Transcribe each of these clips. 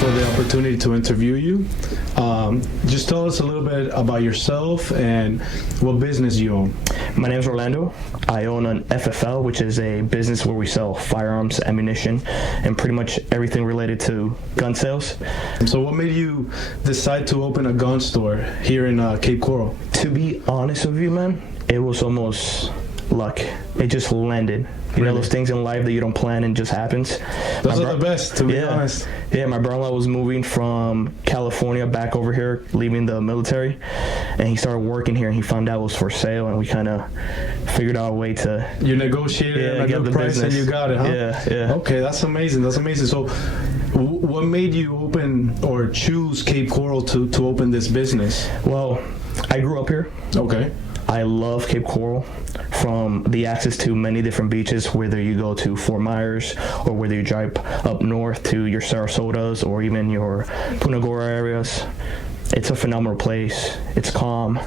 for the opportunity to interview you. Just tell us a little bit about yourself and what business you own. My name is Orlando. I own an FFL, which is a business where we sell firearms, ammunition, and pretty much everything related to gun sales. So what made you decide to open a gun store here in Cape Coral? To be honest with you, man, it was almost luck. It just landed. You know those things in life that you don't plan and just happens? Those are the best, to be honest. Yeah, my brother-in-law was moving from California back over here, leaving the military, and he started working here, and he found out it was for sale, and we kind of figured out a way to... You negotiated a good price business. And you got it, huh? Yeah. Okay, that's amazing. That's amazing. So what made you open or choose Cape Coral to open this business? Well, I grew up here. Okay. I love Cape Coral, from the access to many different beaches, whether you go to Fort Myers or whether you drive up north to your Sarasotas or even your Punta Gorda areas. It's a phenomenal place. It's calm.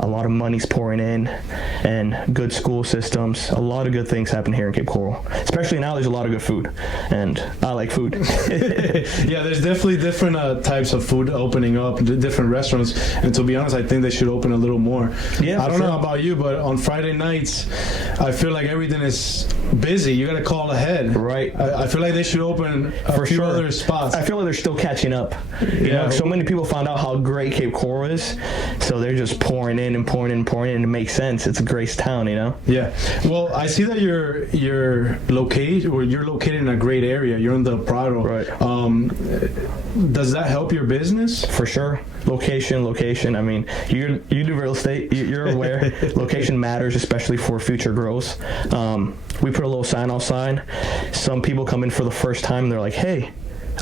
A lot of money's pouring in, and good school systems. A lot of good things happen here in Cape Coral. Especially now, there's a lot of good food, and I like food. Yeah, there's definitely different types of food opening up, different restaurants, and to be honest, I think they should open a little more. Yeah, I don't know about you, but on Friday nights, I feel like everything is busy. You got to call ahead. Right. I feel like they should open a few other spots. I feel like they're still catching up. You know, so many people found out how great Cape Coral is, so they're just pouring in, and it makes sense. It's a great town, you know. Yeah. Well, I see that you're located in a great area. You're in the Prado. Right. Does that help your business? For sure. Location. I mean, you do real estate. You're aware. Location matters, especially for future growth. We put a little sign outside. Some people come in for the first time, and they're like, "Hey,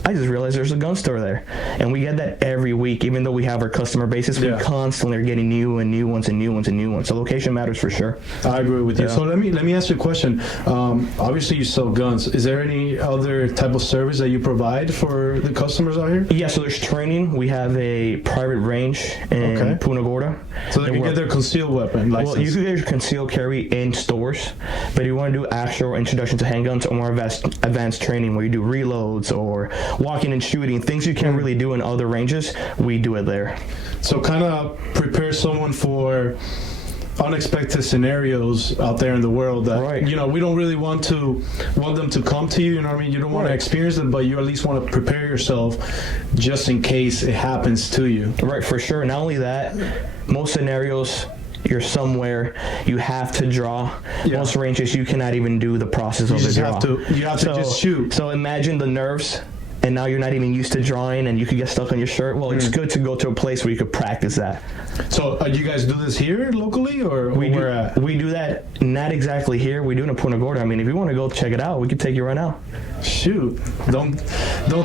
I just realized there's a gun store there." And we get that every week. Even though we have our customer bases, we constantly are getting new ones. So location matters for sure. I agree with you. Yeah. So let me ask you a question. Obviously you sell guns. Is there any other type of service that you provide for the customers out here? Yeah, so there's training. We have a private range in Punta Gorda. So they can get their concealed weapon license. Well, you can get your concealed carry in stores, but if you want to do actual introduction to handguns or more advanced training where you do reloads or walking and shooting, things you can't really do in other ranges, we do it there. So kind of prepare someone for unexpected scenarios out there in the world that you know, we don't really want them to come to you, you know what I mean? You don't want to experience it, but you at least want to prepare yourself just in case it happens to you. Right, for sure. Not only that, most scenarios you're somewhere, you have to draw. Most ranges you cannot even do the process of the draw. You have to just shoot. So imagine the nerves, and now you're not even used to drawing, and you could get stuck on your shirt. Well, it's good to go to a place where you could practice that. So you guys do this here locally, or we do that not exactly here. We do it in Punta Gorda. I mean, if you want to go check it out, we could take you right now. Shoot, don't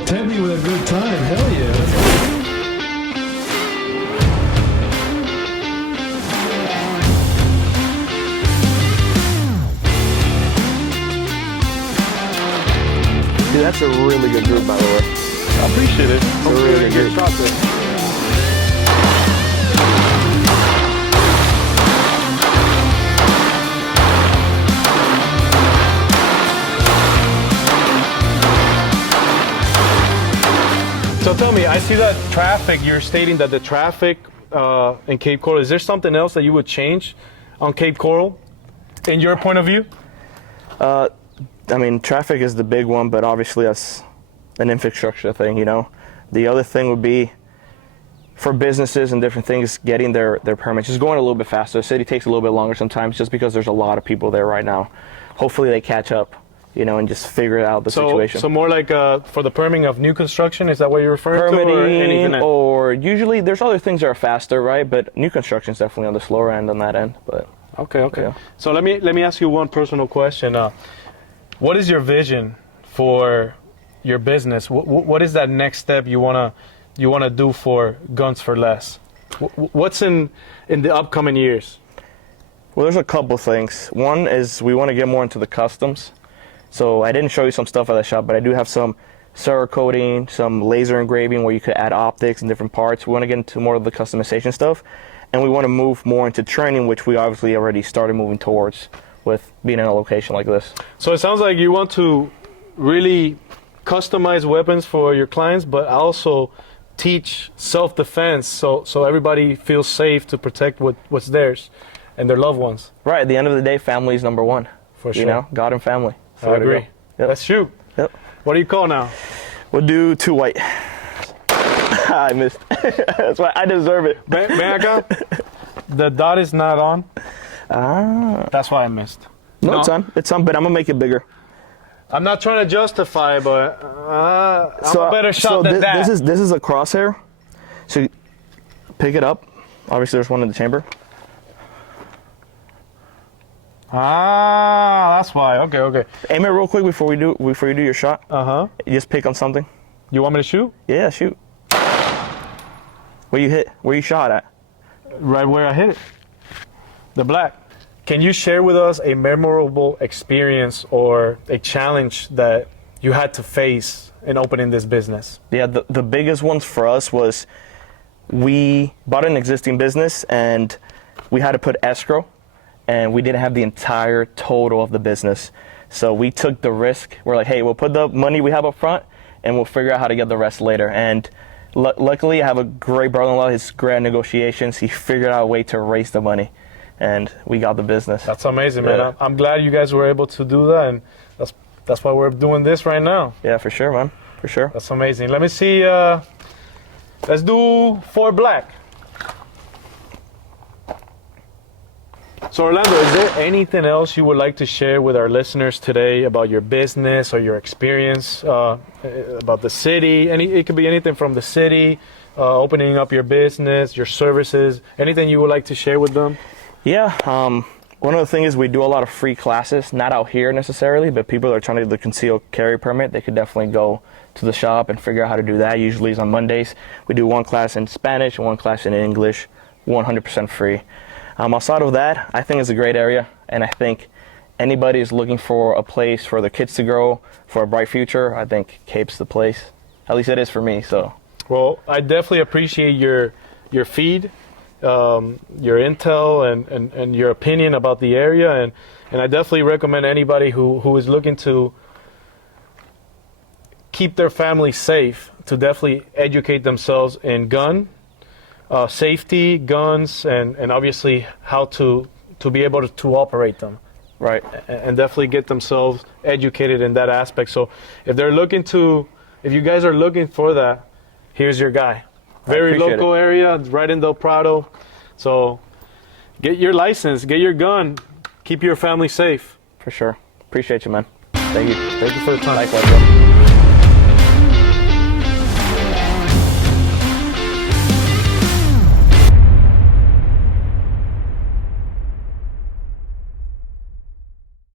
tempt me with a good time. Hell yeah. Dude, that's a really good group, by the way. I appreciate it. It's a really good process. So tell me, I see that traffic, you're stating that the traffic in Cape Coral, is there something else that you would change on Cape Coral, in your point of view? I mean, traffic is the big one, but obviously that's an infrastructure thing, you know. The other thing would be for businesses and different things, getting their permits, just going a little bit faster. The city takes a little bit longer sometimes just because there's a lot of people there right now. Hopefully they catch up, you know, and just figure out the situation. So more like for the permitting of new construction, is that what you're referring to? Permitting, or usually there's other things that are faster, right? But new construction is definitely on the slower end on that end. But okay. Yeah. So let me ask you one personal question. What is your vision for your business? What is that next step you wanna do for Guns for Less? What's in the upcoming years? Well, there's a couple things. One is we want to get more into the customs. So I didn't show you some stuff at the shop, but I do have some Cerakoting, some laser engraving where you could add optics and different parts. We want to get into more of the customization stuff, and we want to move more into training, which we obviously already started moving towards with being in a location like this. So it sounds like you want to really customize weapons for your clients, but also teach self-defense, so everybody feels safe to protect what's theirs and their loved ones. Right. At the end of the day, family is number one. For sure. You know, God and family. So I agree. Yep. Let's shoot. Yep. What do you call now? We'll do 2 white. I missed. That's why I deserve it. Acá, the dot is not on. Ah. That's why I missed. No, it's on. It's on, but I'm gonna make it bigger. I'm not trying to justify, but I'm a better shot than that. This is a crosshair. So you pick it up. Obviously, there's one in the chamber. Ah, that's why. Okay. Aim it real quick before you do your shot. You just pick on something. You want me to shoot? Yeah, shoot. Where you hit? Where you shot at? Right where I hit it. The black. Can you share with us a memorable experience or a challenge that you had to face in opening this business? Yeah, the biggest ones for us was we bought an existing business and we had to put escrow, and we didn't have the entire total of the business. So we took the risk. We're like, hey, we'll put the money we have up front and we'll figure out how to get the rest later. And luckily, I have a great brother-in-law. He's great at negotiations. He figured out a way to raise the money, and we got the business. That's amazing, man. I'm glad you guys were able to do that, and that's why we're doing this right now. Yeah, for sure, man. For sure. That's amazing. Let me see. Let's do 4 black. So Orlando, is there anything else you would like to share with our listeners today about your business or your experience about the city? It could be anything from the city, opening up your business, your services, anything you would like to share with them? Yeah. One of the things is we do a lot of free classes, not out here necessarily, but people that are trying to get the concealed carry permit, they could definitely go to the shop and figure out how to do that. Usually it's on Mondays. We do 1 class in Spanish, 1 class in English, 100% free. Outside of that, I think it's a great area, and I think anybody is looking for a place for their kids to grow, for a bright future, I think Cape's the place. At least it is for me. So, well, I definitely appreciate your feed, your intel, and your opinion about the area, and I definitely recommend anybody who is looking to keep their family safe to definitely educate themselves in gun safety, guns, and obviously how to be able to operate them. Right. And definitely get themselves educated in that aspect. So if you guys are looking for that, here's your guy. Very local area, right in Del Prado. So get your license, get your gun, keep your family safe. For sure. Appreciate you, man. Thank you. Thank you for the time. Likewise, bro.